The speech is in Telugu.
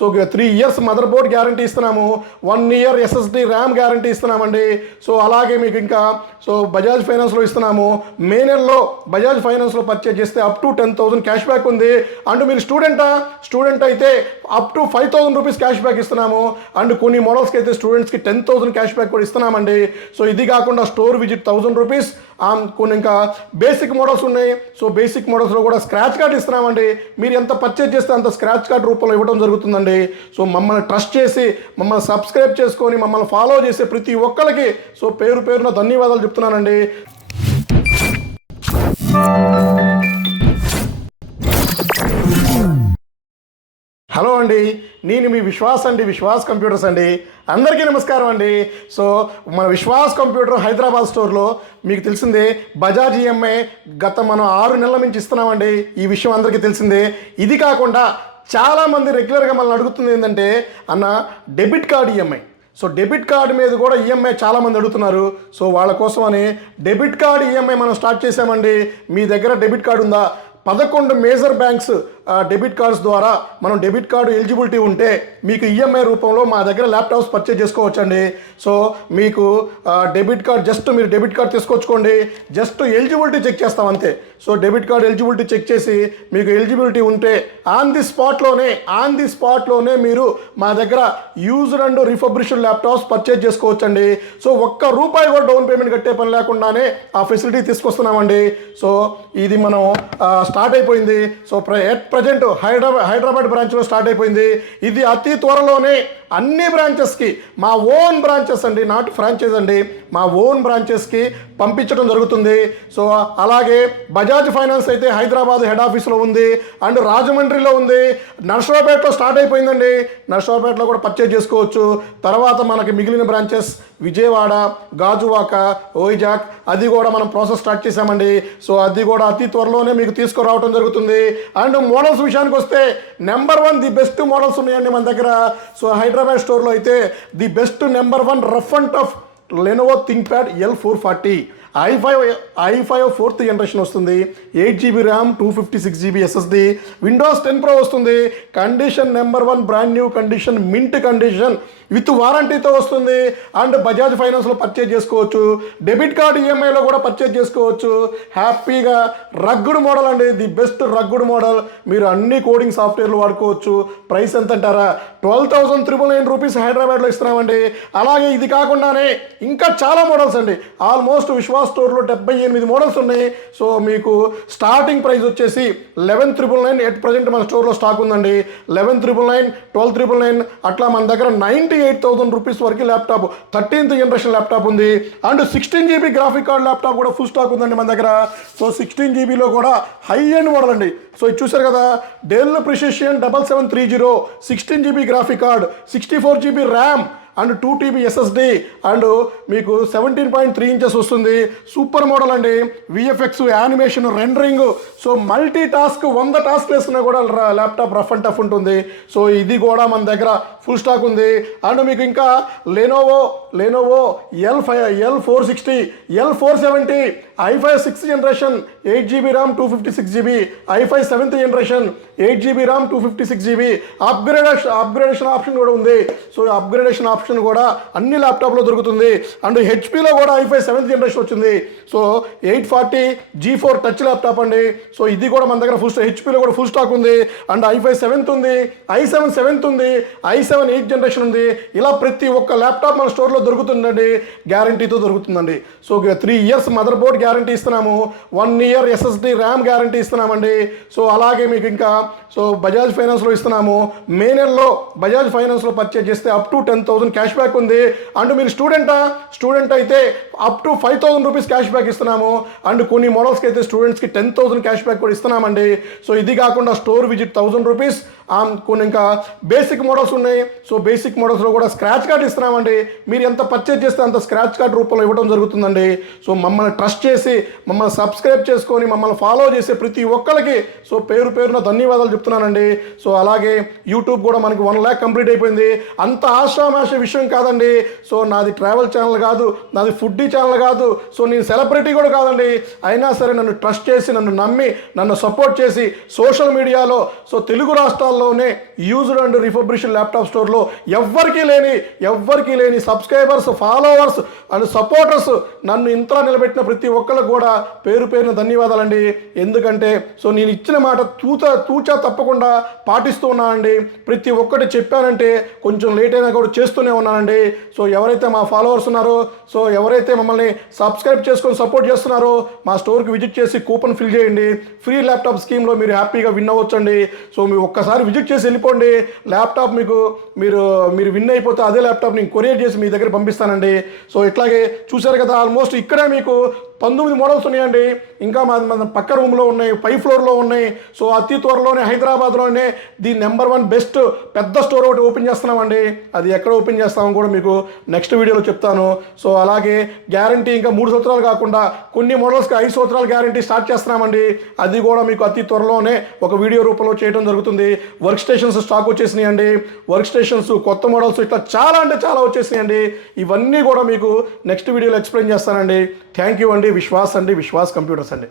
So 3 years mother board guarantee ఇస్తున్నాము, 1 ఇయర్ ఎస్ఎస్డి ర్యామ్ గ్యారంటీ ఇస్తున్నామండి. సో అలాగే మీకు ఇంకా బజాజ్ ఫైనాన్స్లో ఇస్తున్నాము. మే నెలలో బజాజ్ ఫైనాన్స్లో పర్చేజ్ చేస్తే అప్ టు 10,000 క్యాష్ బ్యాక్ ఉంది. అండ్ మీరు స్టూడెంట్ అయితే up to 5,000 rupees cash back ఇస్తున్నాము. అండ్ కొన్ని మోడల్స్కి అయితే స్టూడెంట్స్కి 10,000 క్యాష్ బ్యాక్ కూడా ఇస్తున్నామండి. సో ఇది కాకుండా స్టోర్ విజిట్ 1,000 రూపీస్. కొన్ని ఇంకా బేసిక్ మోడల్స్ ఉన్నాయి. సో బేసిక్ మోడల్స్లో కూడా స్క్రాచ్ కార్డ్ ఇస్తున్నామండి. మీరు ఎంత పర్చేజ్ చేస్తే అంత స్క్రాచ్ కార్డ్ రూపంలో ఇవ్వడం జరుగుతుందండి. సో మమ్మల్ని ట్రస్ట్ చేసి మమ్మల్ని సబ్స్క్రైబ్ చేసుకొని మమ్మల్ని ఫాలో చేసే ప్రతి ఒక్కరికి పేరు పేరున ధన్యవాదాలు చెప్తున్నానండి. హలో అండి, నేను మీ విశ్వాస్ కంప్యూటర్స్ అండి. అందరికీ నమస్కారం అండి. సో మన విశ్వాస్ కంప్యూటర్ హైదరాబాద్ స్టోర్లో మీకు తెలిసిందే బజాజ్ ఈఎంఐ మనం 6 నెలల నుంచి ఇస్తున్నామండి. ఈ విషయం అందరికీ తెలిసిందే. ఇది కాకుండా చాలామంది రెగ్యులర్గా మనల్ని అడుగుతుంది ఏంటంటే అన్న debit card EMI. So debit card మీద కూడా ఈఎంఐ చాలామంది అడుగుతున్నారు. సో వాళ్ళ కోసం అని డెబిట్ కార్డు ఈఎంఐ మనం స్టార్ట్ చేసామండి. మీ దగ్గర డెబిట్ కార్డు ఉందా? 11 మేజర్ బ్యాంక్స్ డెబిట్ కార్డ్స్ ద్వారా మనం డెబిట్ కార్డు ఎలిజిబిలిటీ ఉంటే మీకు ఈఎంఐ రూపంలో మా దగ్గర ల్యాప్టాప్స్ పర్చేజ్ చేసుకోవచ్చండి. సో మీకు డెబిట్ కార్డ్ మీరు డెబిట్ కార్డ్ తీసుకొచ్చుకోండి. జస్ట్ ఎలిజిబిలిటీ చెక్ చేస్తాం అంతే. So debit card eligibility check చేసి మీకు ఎలిజిబిలిటీ ఉంటే ఆన్ ది స్పాట్లోనే మీరు మా దగ్గర used and refurbished laptops purchase చేసుకోవచ్చండి. సో ₹1 కూడా డౌన్ పేమెంట్ కట్టే పని లేకుండానే ఆ ఫెసిలిటీ తీసుకొస్తున్నామండి. సో ఇది మనం స్టార్ట్ అయిపోయింది. సో ప్రజెంట్ హైదరాబాద్ బ్రాంచ్లో స్టార్ట్ అయిపోయింది. ఇది అతి త్వరలోనే అన్ని బ్రాంచెస్కి, మా ఓన్ బ్రాంచెస్ అండి, నాట్ ఫ్రాంచైజ్ అండి, మా ఓన్ బ్రాంచెస్కి పంపించడం జరుగుతుంది. సో అలాగే బజాజ్ ఫైనాన్స్ అయితే హైదరాబాద్ హెడ్ ఆఫీస్లో ఉంది, అండ్ రాజమండ్రిలో ఉంది, నర్సరావుపేటలో స్టార్ట్ అయిపోయిందండి. నర్సరావుపేటలో కూడా పర్చేజ్ చేసుకోవచ్చు. తర్వాత మనకి మిగిలిన బ్రాంచెస్ విజయవాడ, గాజువాక, వైజాగ్, అది కూడా మనం ప్రాసెస్ స్టార్ట్ చేసామండి. సో అది కూడా అతి త్వరలోనే మీకు తీసుకురావడం జరుగుతుంది. అండ్ మోడల్స్ విషయానికి వస్తే నెంబర్ 1 ది బెస్ట్ మోడల్స్ ఉన్నాయండి మన దగ్గర. సో హైదరాబాద్ స్టోర్లో అయితే the best number 1 rough and tough Lenovo ThinkPad L440 i5 4th generation వస్తుంది. 8GB RAM, 256GB SSD, Windows 10 Pro వస్తుంది. Condition number 1 brand new condition, mint condition with వారంటీతో వస్తుంది. అండ్ బజాజ్ ఫైనాన్స్లో పర్చేజ్ చేసుకోవచ్చు. డెబిట్ కార్డ్ ఈఎంఐలో కూడా పర్చేజ్ చేసుకోవచ్చు. హ్యాపీగా రగ్గుడ్ మోడల్ అండి, ది బెస్ట్ రగ్గుడ్ మోడల్. మీరు అన్ని కోడింగ్ సాఫ్ట్వేర్లు వాడుకోవచ్చు. ప్రైస్ ఎంత అంటారా? 12,999 రూపీస్ హైదరాబాద్లో ఇస్తున్నామండి. అలాగే ఇది కాకుండానే ఇంకా చాలా మోడల్స్ అండి. ఆల్మోస్ట్ విశ్వాస్ స్టోర్లో 78 మోడల్స్ ఉన్నాయి. సో మీకు స్టార్టింగ్ ప్రైస్ వచ్చేసి 11,999 ఎట్ ప్రజెంట్ మన స్టోర్లో స్టాక్ ఉందండి. 11,999, 12,999 అట్లా మన దగ్గర 98,000 రూపీస్ వరకు ల్యాప్టాప్ 13th జనరేషన్ ల్యాప్టాప్ ఉంది. And 16GB graphic card laptop కూడా ఫుల్ స్టాక్ ఉందండి మన దగ్గర. సో 16GBలో కూడా హై ఎండ్ మోడల్ అండి. సో ఇది చూసారు కదా, Dell Precision 7730, 16GB graphic card, 64GB RAM and 2TB SSD and మీకు 17.3 ఇంచెస్ వస్తుంది. సూపర్ మోడల్ అండి. VFX, animation, rendering, so multi task 100 task వేసుకున్నా కూడా ల్యాప్టాప్ రఫ్ అండ్ టఫ్ ఉంటుంది. సో ఇది కూడా మన దగ్గర ఫుల్ స్టాక్ ఉంది. అండ్ మీకు ఇంకా Lenovo L460, L470, i5 6th generation, 8GB RAM, 256GB, i5 7th generation, 8GB RAM, 256GB. Upgradation option కూడా ఉంది. సో అప్గ్రేడేషన్ ఆప్షన్ కూడా అన్ని ల్యాప్టాప్లో దొరుకుతుంది. అండ్ హెచ్పీలో కూడా i5 7th జనరేషన్ వచ్చింది. సో 840 G4 టచ్ ల్యాప్టాప్ అండి. సో ఇది కూడా మన దగ్గర హెచ్పీలో కూడా ఫుల్ స్టాక్ ఉంది. అండ్ i5 7th ఉంది, i7 7th ఉంది, i7 8th జనరేషన్ ఉంది. ఇలా ప్రతి ఒక్క ల్యాప్టాప్ మన స్టోర్లో దొరుకుతుందండి, గ్యారంటీతో దొరుకుతుందండి. So 3 years mother board guarantee ఇస్తున్నాము, 1 ఇయర్ ఎస్ఎస్డి ర్యామ్ గ్యారంటీ ఇస్తున్నామండి. సో అలాగే మీకు ఇంకా బజాజ్ ఫైనాన్స్లో ఇస్తున్నాము. మే నెలలో బజాజ్ ఫైనాన్స్లో పర్చేజ్ చేస్తే అప్ టు 10,000 క్యాష్ బ్యాక్ ఉంది. అండ్ మీరు స్టూడెంట్ అయితే up to 5,000 rupees cash back ఇస్తున్నాము. అండ్ కొన్ని మోడల్స్కి అయితే స్టూడెంట్స్కి 10,000 క్యాష్ బ్యాక్ కూడా ఇస్తున్నామండి. సో ఇది కాకుండా స్టోర్ విజిట్ 1,000 రూపీస్. కొన్ని ఇంకా బేసిక్ మోడల్స్ ఉన్నాయి. సో బేసిక్ మోడల్స్లో కూడా స్క్రాచ్ కార్డ్ ఇస్తున్నామండి. మీరు ఎంత పర్చేజ్ చేస్తే అంత స్క్రాచ్ కార్డ్ రూపంలో ఇవ్వడం జరుగుతుందండి. సో మమ్మల్ని ట్రస్ట్ చేసి మమ్మల్ని సబ్స్క్రైబ్ చేసుకొని మమ్మల్ని ఫాలో చేసే ప్రతి ఒక్కరికి పేరు పేరున ధన్యవాదాలు చెప్తున్నానండి. సో అలాగే యూట్యూబ్ కూడా మనకి 1 lakh కంప్లీట్ అయిపోయింది. అంత ఆశామాష విషయం కాదండి. సో నాది ట్రావెల్ ఛానల్ కాదు, నాది ఫుడ్డీ ఛానల్ కాదు, సో నేను సెలబ్రిటీ కూడా కాదండి. అయినా సరే నన్ను ట్రస్ట్ చేసి, నన్ను నమ్మి, నన్ను సపోర్ట్ చేసి సోషల్ మీడియాలో తెలుగు రాష్ట్రాల్లో హైదరాబాద్లోనే యూజ్డ్ అండ్ రిఫర్బిష్డ్ ల్యాప్టాప్ స్టోర్లో ఎవ్వరికీ లేని సబ్స్క్రైబర్స్, ఫాలోవర్స్ అండ్ సపోర్టర్స్, నన్ను ఇంతలా నిలబెట్టిన ప్రతి ఒక్కరికి కూడా పేరు పేరున ధన్యవాదాలండి. ఎందుకంటే సో నేను ఇచ్చిన మాట తూచా తప్పకుండా పాటిస్తూ ఉన్నానండి. ప్రతి ఒక్కటి చెప్పానంటే కొంచెం లేట్ అయినా కూడా చేస్తూనే ఉన్నానండి. సో ఎవరైతే మా ఫాలోవర్స్ ఉన్నారో, సో ఎవరైతే మమ్మల్ని సబ్స్క్రైబ్ చేసుకొని సపోర్ట్ చేస్తున్నారో, మా స్టోర్కి విజిట్ చేసి కూపన్ ఫిల్ చేయండి. ఫ్రీ ల్యాప్టాప్ స్కీమ్లో మీరు హ్యాపీగా విన్ అవ్వచ్చండి. సో మీరు ఒక్కసారి విజిట్ చేసి వెళ్ళిపోండి. ల్యాప్టాప్ మీరు విన్ అయిపోతే అదే ల్యాప్టాప్ నేను కొరియర్ చేసి మీ దగ్గర పంపిస్తానండి. సో ఇట్లాగే చూశారు కదా, ఆల్మోస్ట్ ఇక్కడే మీకు 19 మోడల్స్ ఉన్నాయండి. ఇంకా మన పక్క రూమ్లో ఉన్నాయి, పై ఫ్లోర్లో ఉన్నాయి. సో అతి త్వరలోనే హైదరాబాద్లోనే ది నెంబర్ 1 బెస్ట్ పెద్ద స్టోర్ ఒకటి ఓపెన్ చేస్తున్నామండి. అది ఎక్కడ ఓపెన్ చేస్తామో కూడా మీకు నెక్స్ట్ వీడియోలో చెప్తాను. సో అలాగే గ్యారంటీ ఇంకా 3 సంవత్సరాలు కాకుండా కొన్ని మోడల్స్కి 5 సంవత్సరాల గ్యారంటీ స్టార్ట్ చేస్తున్నామండి. అది కూడా మీకు అతి త్వరలోనే ఒక వీడియో రూపంలో చేయడం జరుగుతుంది. వర్క్ స్టేషన్స్ స్టాక్ వచ్చేసినాయండి. వర్క్ స్టేషన్స్ కొత్త మోడల్స్ ఇట్లా చాలా అంటే చాలా వచ్చేసినాయండి. ఇవన్నీ కూడా మీకు నెక్స్ట్ వీడియోలో ఎక్స్ప్లెయిన్ చేస్తానండి. థ్యాంక్ యూ అండి. విశ్వాస్ కంప్యూటర్స్ అండి.